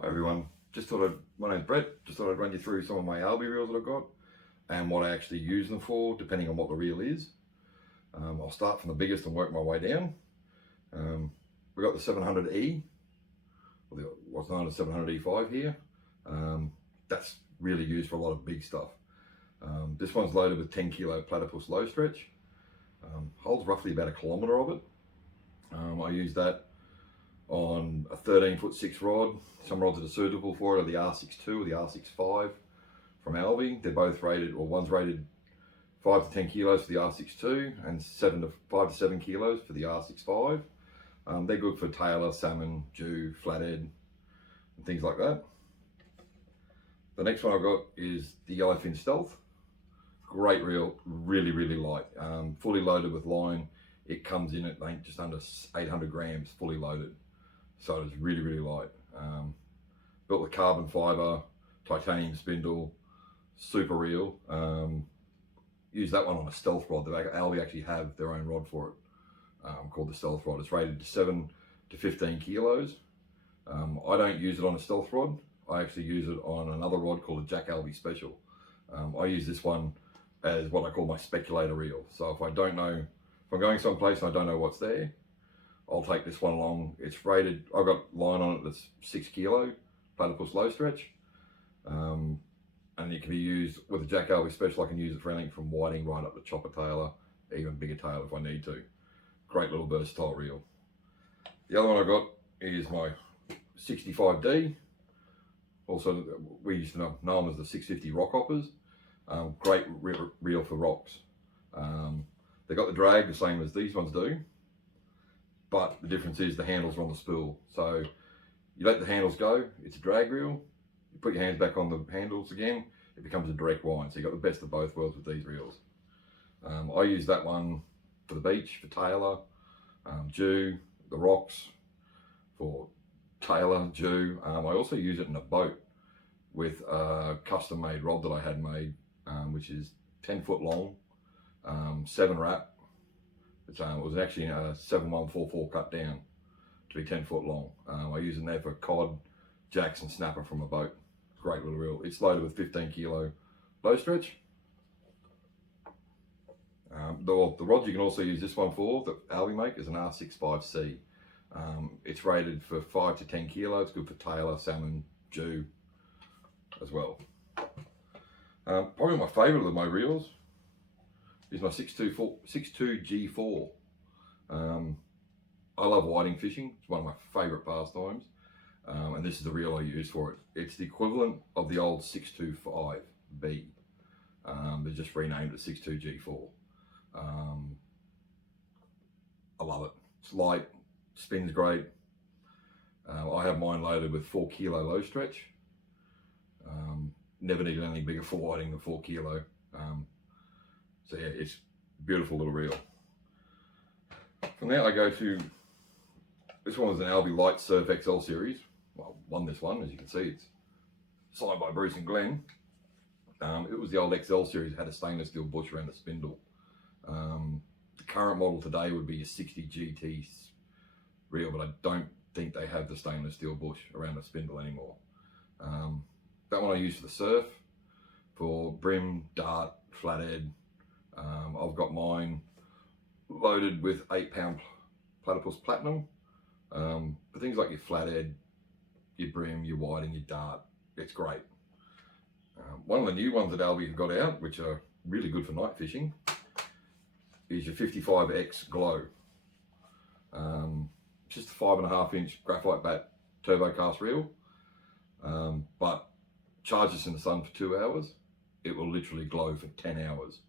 Hi everyone, my name's Brett, just thought I'd run you through some of my Albi reels that I've got and what I actually use them for, depending on what the reel is. I'll start from the biggest and work my way down. We've got the 700E, or what's known as 700E5 here. That's really used for a lot of big stuff. This one's loaded with 10 kilo platypus low stretch. Holds roughly about 1 kilometre of it. I use that on a 13'6" rod. Some rods that are suitable for it are the R62 or the R65 from Albi. They're both rated, or one's rated 5 to 10 kilos for the R62 and 5 to 7 kilos for the R65. They're good for tailor, salmon, jew, flathead, and things like that. The next one I've got is the Yellowfin Stealth. Great reel, really light. Fully loaded with line. It comes in at just under 800 grams, fully loaded. So it's really light. Built with carbon fiber, titanium spindle, super reel. Use that one on a stealth rod. Albi actually have their own rod for it, called the stealth rod. It's rated to 7 to 15 kilos. I don't use it on a stealth rod. I actually use it on another rod called a Jack Albi Special. I use this one as what I call my speculator reel. So if I'm going someplace and I don't know what's there, I'll take this one along. It's rated, I've got line on it that's 6 kilo, platypus low stretch. And it can be used with a Jack Albi Special. I can use it for anything from whiting right up to chopper tailor, even bigger tail if I need to. Great little versatile reel. The other one I got is my 65D. Also, we used to know them as the 650 rock hoppers. Great reel for rocks. They got the drag the same as these ones do, but the difference is the handles are on the spool. So you let the handles go, it's a drag reel. You put your hands back on the handles again, it becomes a direct wind. So you got the best of both worlds with these reels. I use that one for the beach, for tailor, jew, the rocks, for tailor, jew. I also use it in a boat with a custom made rod that I had made, which is 10 foot long, 7 wrap. It was actually a 7144 cut down to be 10 foot long. I use it there for cod, jacks and snapper from a boat. Great little reel. It's loaded with 15 kilo low stretch. The rod you can also use this one for, that Albi make, is an R65C. It's rated for 5 to 10 kilo. It's good for tailor, salmon, jew as well. Probably my favourite of my reels is my 62G4. I love whiting fishing. It's one of my favourite pastimes. And this is the reel I use for it. It's the equivalent of the old 625B. They just renamed it 62G4. I love it. It's light, spins great. I have mine loaded with 4 kilo low stretch. Never needed anything bigger for whiting than 4 kilo. So yeah, it's a beautiful little reel. From there I go to, this one was an Albi Light Surf XL series. Well, won this one, as you can see. It's signed by Bruce and Glenn. It was the old XL series. It had a stainless steel bush around the spindle. The current model today would be a 60 GT reel, but I don't think they have the stainless steel bush around the spindle anymore. That one I use for the surf, for brim, dart, flathead. I've got mine loaded with 8 pound platypus platinum. For things like your flathead, your brim, your whiting, your dart, it's great. One of the new ones that Albi have got out, which are really good for night fishing, is your 55X Glow. Just a 5.5 inch graphite batt turbo cast reel, but charge this in the sun for 2 hours, it will literally glow for 10 hours.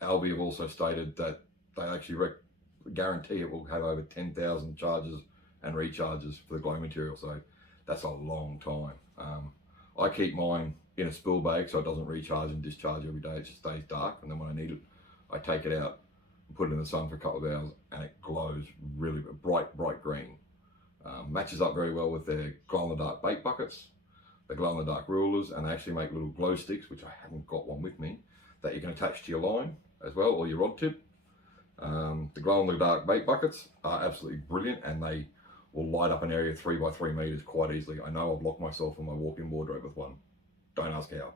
Albi have also stated that they actually guarantee it will have over 10,000 charges and recharges for the glow material, so that's a long time. I keep mine in a spool bag so it doesn't recharge and discharge every day. It just stays dark, and then when I need it, I take it out and put it in the sun for a couple of hours, and it glows really bright green. Matches up very well with their glow-in-the-dark bait buckets, the glow-in-the-dark rulers, and they actually make little glow sticks, which I haven't got one with me, that you can attach to your line as well, or your rod tip. The glow-in-the-dark bait buckets are absolutely brilliant, and they will light up an area 3 by 3 meters quite easily. I know I've locked myself on my walk-in wardrobe with one. Don't ask how.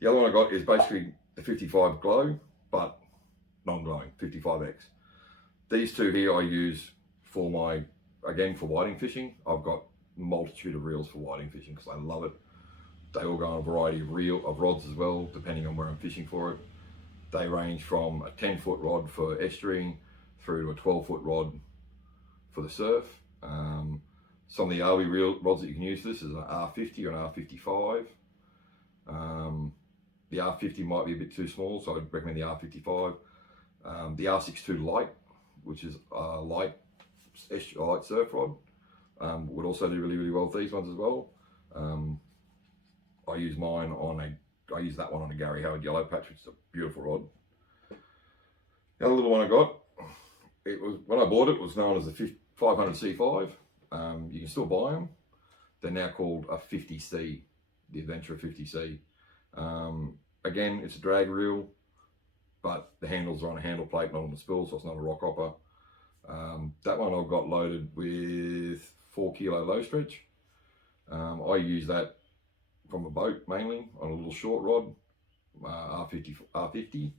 The other one I got is basically the 55 Glow, but non-glowing, 55X. These two here I use for my, again, for whiting fishing. I've got a multitude of reels for whiting fishing because I love it. They all go on a variety of rods as well, depending on where I'm fishing for it. They range from a 10-foot rod for estuarine through to a 12-foot rod for the surf. Some of the RV reel rods that you can use this is an R50 or an R55. The R50 might be a bit too small, so I'd recommend the R55. The R62 Light, which is a light surf rod, would also do really, really well with these ones as well. I use that one on a Gary Howard Yellow Patch, which is a beautiful rod. The other little one I got, it was, when I bought it, was known as the 500 C5. You can still buy them. They're now called a 50C, the Adventurer 50C. Again, it's a drag reel, but the handles are on a handle plate, not on the spool, so it's not a rock hopper. That one I've got loaded with 4 kilo low stretch. I use that from a boat mainly on a little short rod, R50.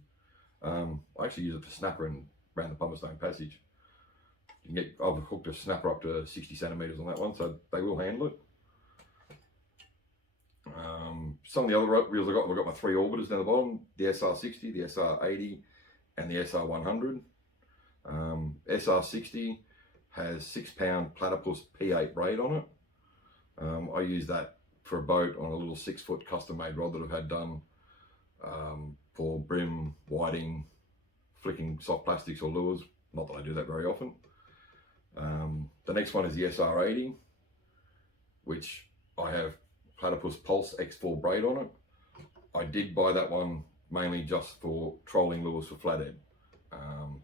I actually use it for snapper around the Pumice-Stone Passage. I've hooked a snapper up to 60 centimeters on that one, so they will handle it. Some of the other reels I've got my 3 orbiters down the bottom, the SR60, the SR80, and the SR100. SR60 has 6-pound Platypus P8 braid on it. I use that for a boat on a little 6-foot custom-made rod that I've had done for brim, whiting, flicking soft plastics or lures. Not that I do that very often. The next one is the SR80, which I have Platypus Pulse X4 braid on it. I did buy that one mainly just for trolling lures for flathead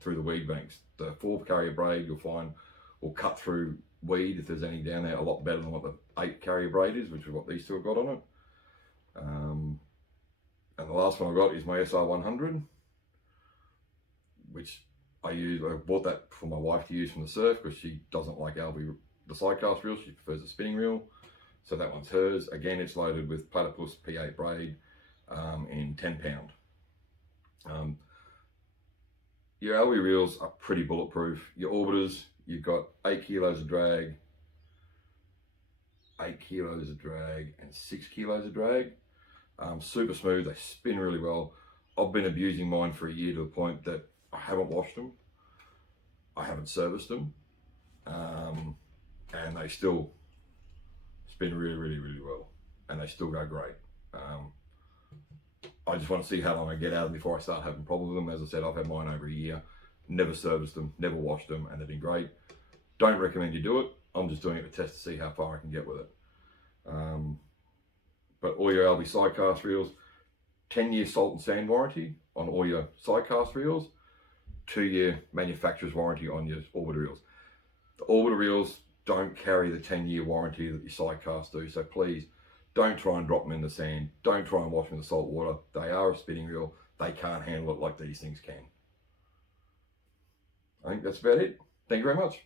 through the weed banks. The 4 carrier braid you'll find will cut through weed, if there's any down there, a lot better than what the 8 carrier braid is, which is what these two have got on it. And the last one I got is my SR100, which I bought that for my wife to use from the surf because she doesn't like the sidecast reel, she prefers the spinning reel. So that one's hers. Again, it's loaded with Platypus P8 braid in 10-pound. Your Albie reels are pretty bulletproof. Your orbiters, you've got 8 kilos of drag, 8 kilos of drag, and 6 kilos of drag. Super smooth, they spin really well. I've been abusing mine for a year to the point that I haven't washed them, I haven't serviced them, and they still spin really, really, really well, and they still go great. I just want to see how long I get out of them before I start having problems with them. As I said, I've had mine over a year, never serviced them, never washed them, and they've been great. Don't recommend you do it. I'm just doing it to test to see how far I can get with it. But all your Albie sidecast reels, 10-year salt and sand warranty on all your sidecast reels, 2-year manufacturer's warranty on your orbiter reels. The orbiter reels don't carry the 10-year warranty that your sidecast do, so please don't try and drop them in the sand. Don't try and wash them in the salt water. They are a spinning reel. They can't handle it like these things can. I think that's about it. Thank you very much.